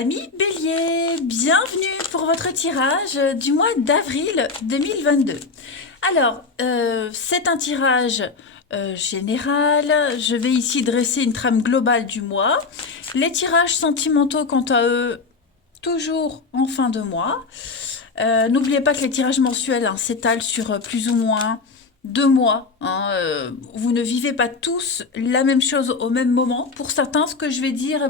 Amis Bélier, bienvenue pour votre tirage du mois d'avril 2022. Alors, c'est un tirage général. Je vais ici dresser une trame globale du mois. Les tirages sentimentaux, quant à eux, toujours en fin de mois. N'oubliez pas que les tirages mensuels s'étalent sur plus ou moins 2 mois. Vous ne vivez pas tous la même chose au même moment. Pour certains, ce que je vais dire,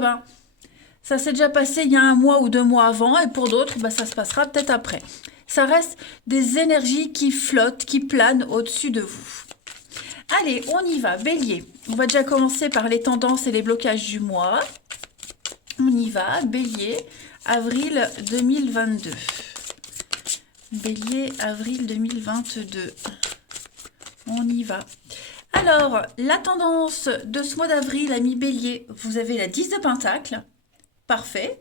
ça s'est déjà passé il y a 1 mois ou 2 mois avant, et pour d'autres, ça se passera peut-être après. Ça reste des énergies qui flottent, qui planent au-dessus de vous. Allez, on y va, Bélier. On va déjà commencer par les tendances et les blocages du mois. On y va, Bélier, avril 2022. Bélier, avril 2022. On y va. Alors, la tendance de ce mois d'avril, ami Bélier, vous avez la 10 de Pentacle. Parfait.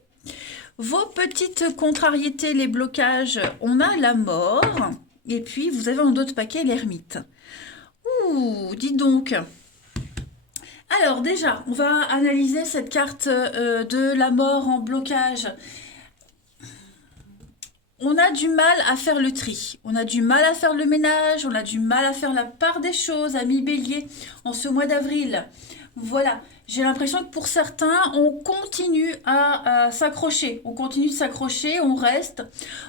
Vos petites contrariétés, les blocages, on a la mort. Et puis, vous avez en dos de paquet l'ermite. Ouh, dis donc. Alors déjà, on va analyser cette carte de la mort en blocage. On a du mal à faire le tri, on a du mal à faire le ménage, on a du mal à faire la part des choses, amis Bélier, en ce mois d'avril. Voilà, j'ai l'impression que pour certains, on continue à s'accrocher. On continue de s'accrocher, on reste.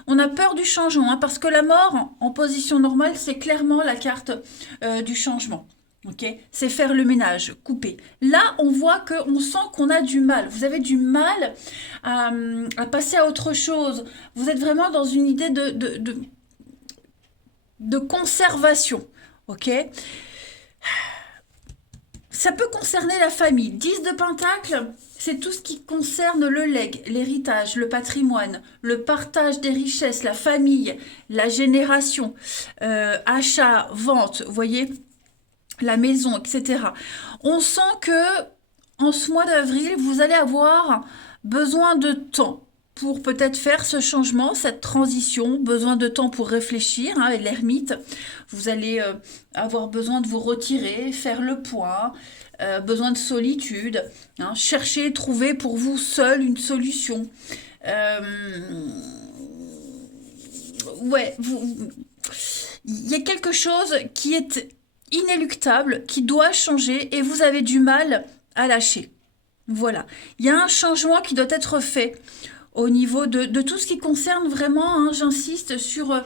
On a peur du changement, parce que la mort, en position normale, c'est clairement la carte du changement. Okay, c'est faire le ménage, couper. Là, on voit qu'on sent qu'on a du mal. Vous avez du mal à passer à autre chose. Vous êtes vraiment dans une idée de conservation. Ok. Ça peut concerner la famille. 10 de Pentacle, c'est tout ce qui concerne le legs, l'héritage, le patrimoine, le partage des richesses, la famille, la génération, achat, vente, vous voyez, la maison, etc. On sent que en ce mois d'avril, vous allez avoir besoin de temps pour peut-être faire ce changement, cette transition, besoin de temps pour réfléchir, et l'ermite, vous allez avoir besoin de vous retirer, faire le point, besoin de solitude, chercher, trouver pour vous seul une solution. Il y a quelque chose qui est inéluctable, qui doit changer, et vous avez du mal à lâcher. Voilà. Il y a un changement qui doit être fait au niveau de tout ce qui concerne vraiment, j'insiste sur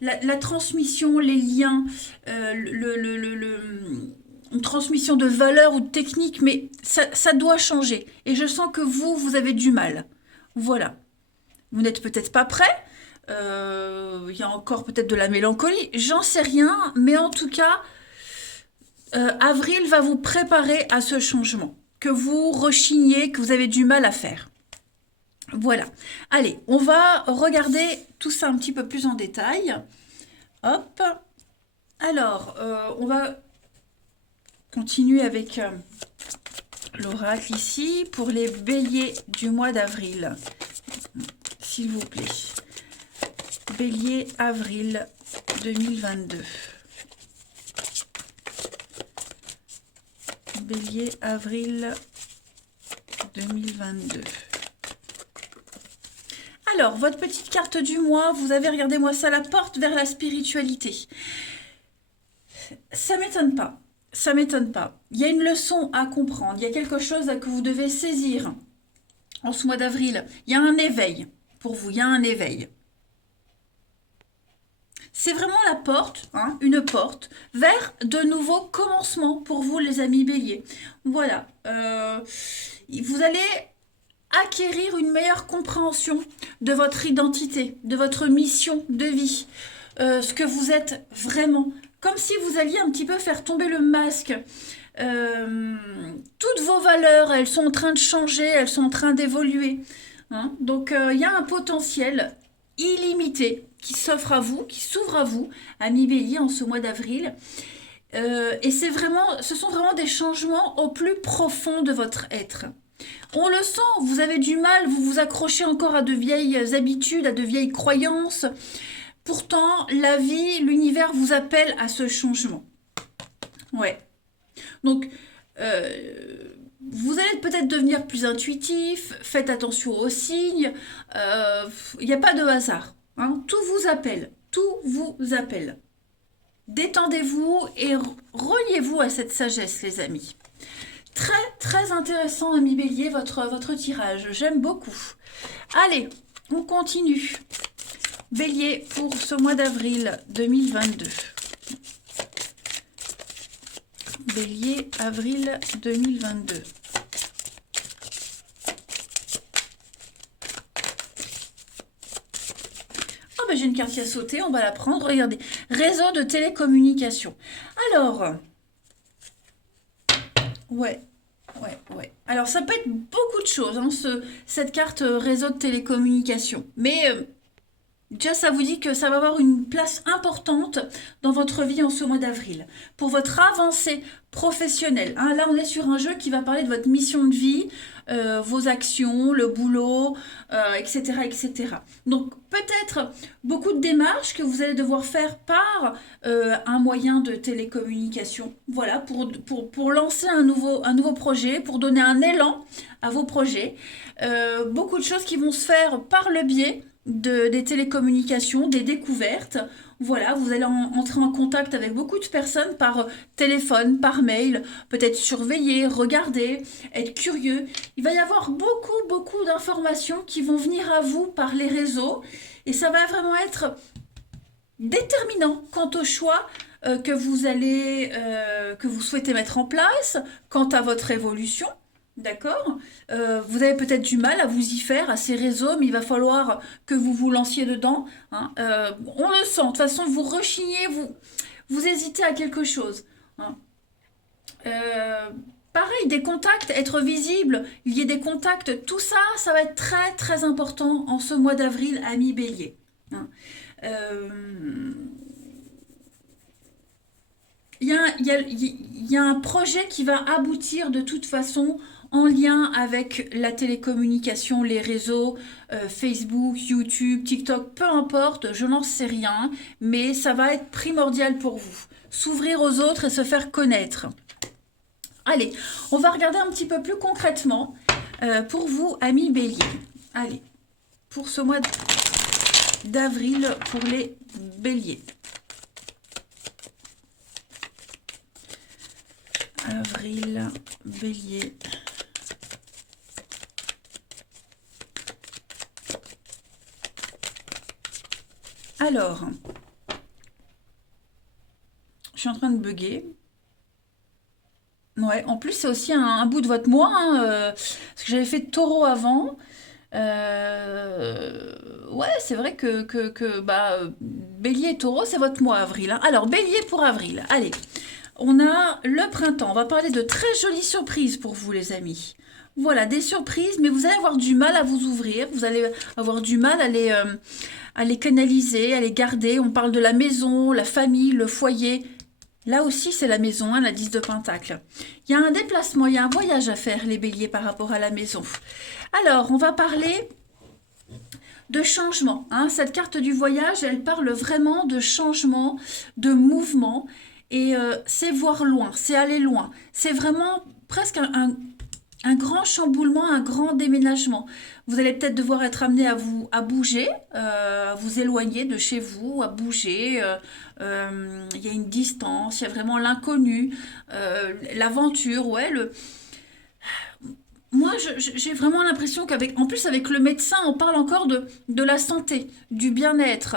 la transmission, les liens, une transmission de valeurs ou de techniques, mais ça doit changer. Et je sens que vous avez du mal. Voilà. Vous n'êtes peut-être pas prêt. Il y a encore peut-être de la mélancolie. J'en sais rien, mais en tout cas, avril va vous préparer à ce changement, que vous rechignez, que vous avez du mal à faire. Voilà. Allez, on va regarder tout ça un petit peu plus en détail. Hop. Alors, on va continuer avec l'oracle ici pour les béliers du mois d'avril. S'il vous plaît. Bélier, avril 2022. Bélier, avril 2022. Alors, votre petite carte du mois, vous avez, regardez-moi ça, la porte vers la spiritualité. Ça m'étonne pas. Ça m'étonne pas. Il y a une leçon à comprendre. Il y a quelque chose que vous devez saisir en ce mois d'avril. Il y a un éveil pour vous. Il y a un éveil. C'est vraiment la porte, une porte, vers de nouveaux commencements pour vous, les amis béliers. Voilà. Vous allez acquérir une meilleure compréhension de votre identité, de votre mission de vie, ce que vous êtes vraiment. Comme si vous alliez un petit peu faire tomber le masque. Toutes vos valeurs, elles sont en train de changer, elles sont en train d'évoluer. Donc, il y a un potentiel illimité qui s'offre à vous, qui s'ouvre à vous, amis bélier, en ce mois d'avril. Et ce sont vraiment des changements au plus profond de votre être. On le sent, vous avez du mal, vous vous accrochez encore à de vieilles habitudes, à de vieilles croyances. Pourtant, la vie, l'univers vous appelle à ce changement. Ouais. Donc, vous allez peut-être devenir plus intuitif, faites attention aux signes, il n'y a pas de hasard, hein. Tout vous appelle, tout vous appelle. Détendez-vous et reliez-vous à cette sagesse, les amis. Très, très intéressant, ami Bélier, votre tirage. J'aime beaucoup. Allez, on continue. Bélier pour ce mois d'avril 2022. Bélier, avril 2022. Oh, ben j'ai une carte qui a sauté, on va la prendre. Regardez, réseau de télécommunication. Alors, ouais. Alors, ça peut être beaucoup de choses, hein, cette carte réseau de télécommunication. Mais déjà, ça vous dit que ça va avoir une place importante dans votre vie en ce mois d'avril. Pour votre avancée professionnelle. Hein, là, on est sur un jeu qui va parler de votre mission de vie, vos actions, le boulot, etc., etc. Donc, peut-être beaucoup de démarches que vous allez devoir faire par un moyen de télécommunication. Voilà, pour lancer un nouveau projet, pour donner un élan à vos projets. Beaucoup de choses qui vont se faire par le biais des télécommunications, des découvertes. Voilà, vous allez entrer en contact avec beaucoup de personnes par téléphone, par mail, peut-être surveiller, regarder, être curieux. Il va y avoir beaucoup d'informations qui vont venir à vous par les réseaux et ça va vraiment être déterminant quant au choix que vous souhaitez mettre en place, quant à votre évolution. D'accord. Vous avez peut-être du mal à vous y faire, à ces réseaux, mais il va falloir que vous vous lanciez dedans, hein. On le sent. De toute façon, vous rechignez, vous hésitez à quelque chose, hein. Pareil, des contacts, être visible, il y ait des contacts, tout ça, ça va être très, très important en ce mois d'avril, ami Bélier, hein. Il y a un projet qui va aboutir de toute façon en lien avec la télécommunication, les réseaux, Facebook, YouTube, TikTok, peu importe, je n'en sais rien, mais ça va être primordial pour vous. S'ouvrir aux autres et se faire connaître. Allez, on va regarder un petit peu plus concrètement pour vous, amis Bélier. Allez, pour ce mois d'avril, pour les Béliers. Avril, Bélier. Alors, je suis en train de bugger. Ouais, en plus, c'est aussi un bout de votre mois, hein, parce que j'avais fait taureau avant. Ouais, c'est vrai que Bélier et taureau, c'est votre mois, avril, hein. Alors, Bélier pour avril. Allez, on a le printemps. On va parler de très jolies surprises pour vous, les amis. Voilà, des surprises, mais vous allez avoir du mal à vous ouvrir. Vous allez avoir du mal à les canaliser, à les garder. On parle de la maison, la famille, le foyer. Là aussi, c'est la maison, hein, la 10 de Pentacle. Il y a un déplacement, il y a un voyage à faire, les béliers, par rapport à la maison. Alors, on va parler de changement, hein. Cette carte du voyage, elle parle vraiment de changement, de mouvement. Et c'est voir loin, c'est aller loin. C'est vraiment presque un grand chamboulement, un grand déménagement. Vous allez peut-être devoir être amené à bouger, à vous éloigner de chez vous, à bouger. Il y a une distance, il y a vraiment l'inconnu, l'aventure, ouais. Moi, j'ai vraiment l'impression en plus avec le médecin, on parle encore de la santé, du bien-être,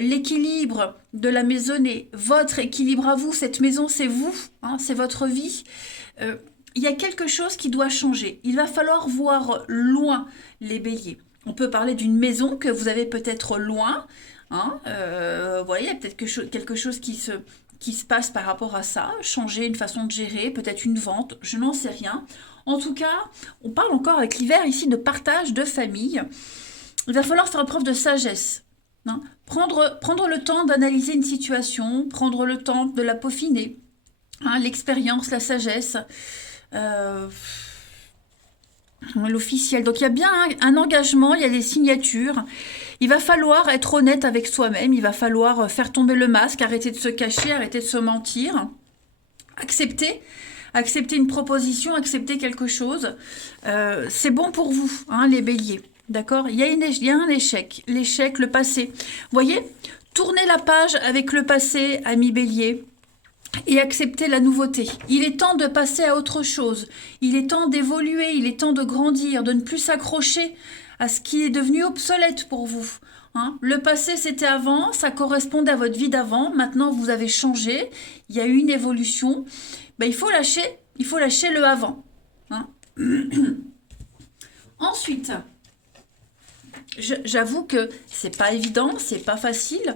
l'équilibre de la maisonnée, votre équilibre à vous. Cette maison, c'est vous, hein, c'est votre vie. Il y a quelque chose qui doit changer. Il va falloir voir loin, les béliers. On peut parler d'une maison que vous avez peut-être loin, hein. Vous voyez, il y a peut-être quelque chose qui se passe par rapport à ça. Changer une façon de gérer, peut-être une vente, je n'en sais rien. En tout cas, on parle encore avec l'hiver ici de partage de famille. Il va falloir faire preuve de sagesse, hein. Prendre le temps d'analyser une situation, prendre le temps de la peaufiner, hein, l'expérience, la sagesse. L'officiel. Donc il y a bien un engagement, il y a des signatures. Il va falloir être honnête avec soi-même, il va falloir faire tomber le masque, arrêter de se cacher, arrêter de se mentir, accepter acceptez une proposition, acceptez quelque chose. C'est bon pour vous, hein, les béliers. D'accord? Il y a un échec. L'échec, le passé. Vous voyez? Tournez la page avec le passé, ami bélier, et acceptez la nouveauté. Il est temps de passer à autre chose. Il est temps d'évoluer, il est temps de grandir, de ne plus s'accrocher à ce qui est devenu obsolète pour vous. Hein? Le passé, c'était avant, ça correspondait à votre vie d'avant. Maintenant, vous avez changé, il y a eu une évolution. Ben, il faut lâcher le avant. Hein? Ensuite, j'avoue que c'est pas évident, c'est pas facile,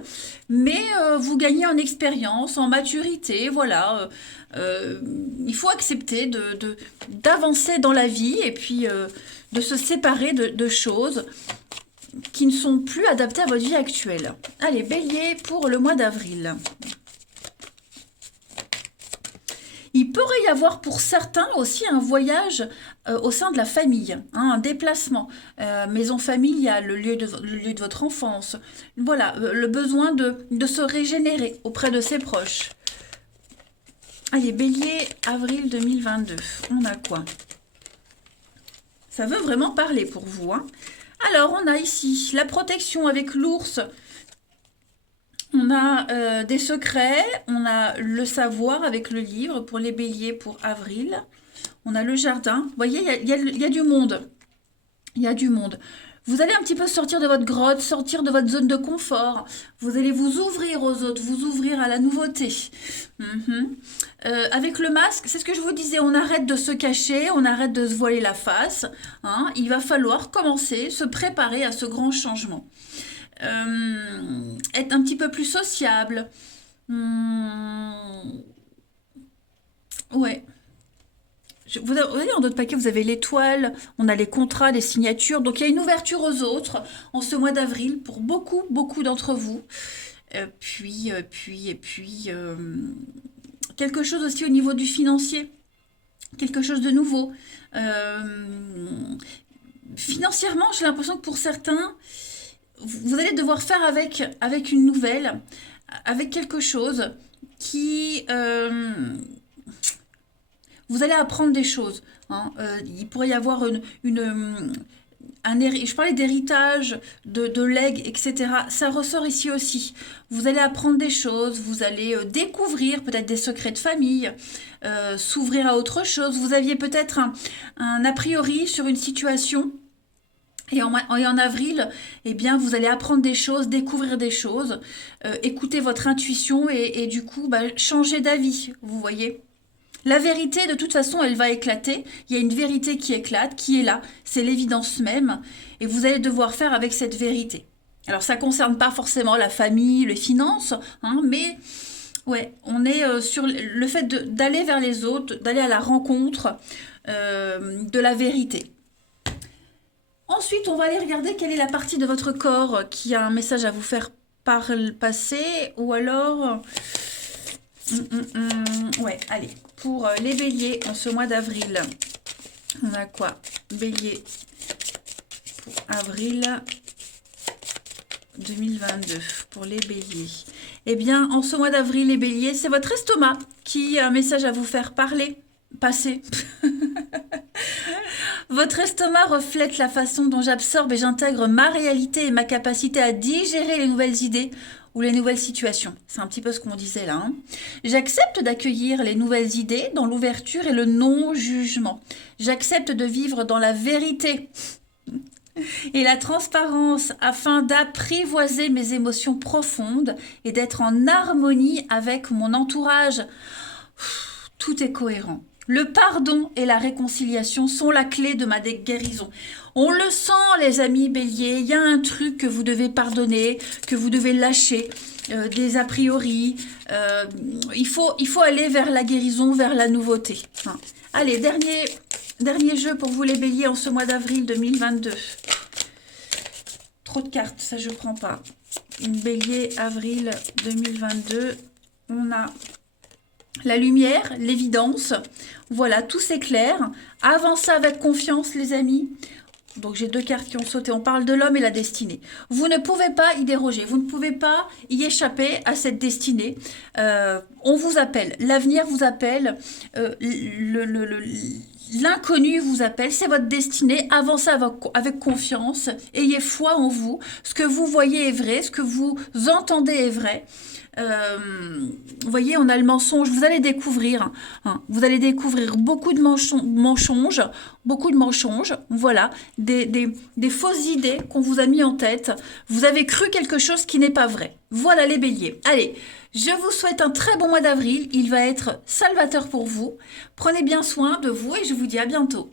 mais vous gagnez en expérience, en maturité, voilà. Il faut accepter d'avancer dans la vie et puis de se séparer de choses qui ne sont plus adaptées à votre vie actuelle. Allez, bélier pour le mois d'avril. Il pourrait y avoir pour certains aussi un voyage au sein de la famille, hein, un déplacement, maison familiale, le lieu de votre enfance. Voilà, le besoin de se régénérer auprès de ses proches. Allez, bélier, avril 2022. On a quoi? Ça veut vraiment parler pour vous. Hein. Alors, on a ici la protection avec l'ours. On a des secrets, on a le savoir avec le livre pour les béliers pour avril. On a le jardin. Vous voyez, il y a du monde. Il y a du monde. Vous allez un petit peu sortir de votre grotte, sortir de votre zone de confort. Vous allez vous ouvrir aux autres, vous ouvrir à la nouveauté. Avec le masque, c'est ce que je vous disais, on arrête de se cacher, on arrête de se voiler la face. Hein. Il va falloir commencer, se préparer à ce grand changement. Être un petit peu plus sociable. Ouais. Vous voyez, en d'autres paquets, vous avez l'étoile, on a les contrats, les signatures. Donc, il y a une ouverture aux autres en ce mois d'avril pour beaucoup, beaucoup d'entre vous. Quelque chose aussi au niveau du financier. Quelque chose de nouveau. Financièrement, j'ai l'impression que pour certains, vous allez devoir faire avec une nouvelle, avec quelque chose qui... vous allez apprendre des choses. Hein. Il pourrait y avoir je parlais d'héritage, de legs, etc. Ça ressort ici aussi. Vous allez apprendre des choses, vous allez découvrir peut-être des secrets de famille, s'ouvrir à autre chose. Vous aviez peut-être un a priori sur une situation. Et en avril, eh bien, vous allez apprendre des choses, découvrir des choses, écouter votre intuition et du coup, changer d'avis, vous voyez. La vérité, de toute façon, elle va éclater. Il y a une vérité qui éclate, qui est là. C'est l'évidence même. Et vous allez devoir faire avec cette vérité. Alors, ça ne concerne pas forcément la famille, les finances, hein, mais ouais, on est sur le fait d'aller vers les autres, d'aller à la rencontre de la vérité. Ensuite, on va aller regarder quelle est la partie de votre corps qui a un message à vous faire passer, ou alors... Ouais, allez, pour les béliers en ce mois d'avril, on a quoi? Bélier pour avril 2022, pour les béliers. Eh bien, en ce mois d'avril, les béliers, c'est votre estomac qui a un message à vous faire passer. Votre estomac reflète la façon dont j'absorbe et j'intègre ma réalité et ma capacité à digérer les nouvelles idées ou les nouvelles situations. C'est un petit peu ce qu'on disait là. Hein. J'accepte d'accueillir les nouvelles idées dans l'ouverture et le non-jugement. J'accepte de vivre dans la vérité et la transparence afin d'apprivoiser mes émotions profondes et d'être en harmonie avec mon entourage. Tout est cohérent. Le pardon et la réconciliation sont la clé de ma guérison. On le sent, les amis béliers, il y a un truc que vous devez pardonner, que vous devez lâcher, des a priori. Il faut aller vers la guérison, vers la nouveauté. Hein. Allez, dernier jeu pour vous les béliers en ce mois d'avril 2022. Trop de cartes, ça je prends pas. Une bélier avril 2022, on a... la lumière, l'évidence, voilà, tout s'éclaire. Avancez avec confiance, les amis. Donc j'ai deux cartes qui ont sauté. On parle de l'homme et la destinée. Vous ne pouvez pas y déroger. Vous ne pouvez pas y échapper à cette destinée. On vous appelle. L'avenir vous appelle. L'inconnu vous appelle. C'est votre destinée. Avancez avec confiance. Ayez foi en vous. Ce que vous voyez est vrai. Ce que vous entendez est vrai. Vous voyez, on a le mensonge. Vous allez découvrir, hein, vous allez découvrir beaucoup de mensonges, voilà, des fausses idées qu'on vous a mis en tête. Vous avez cru quelque chose qui n'est pas vrai. Voilà les béliers. Allez, je vous souhaite un très bon mois d'avril. Il va être salvateur pour vous. Prenez bien soin de vous et je vous dis à bientôt.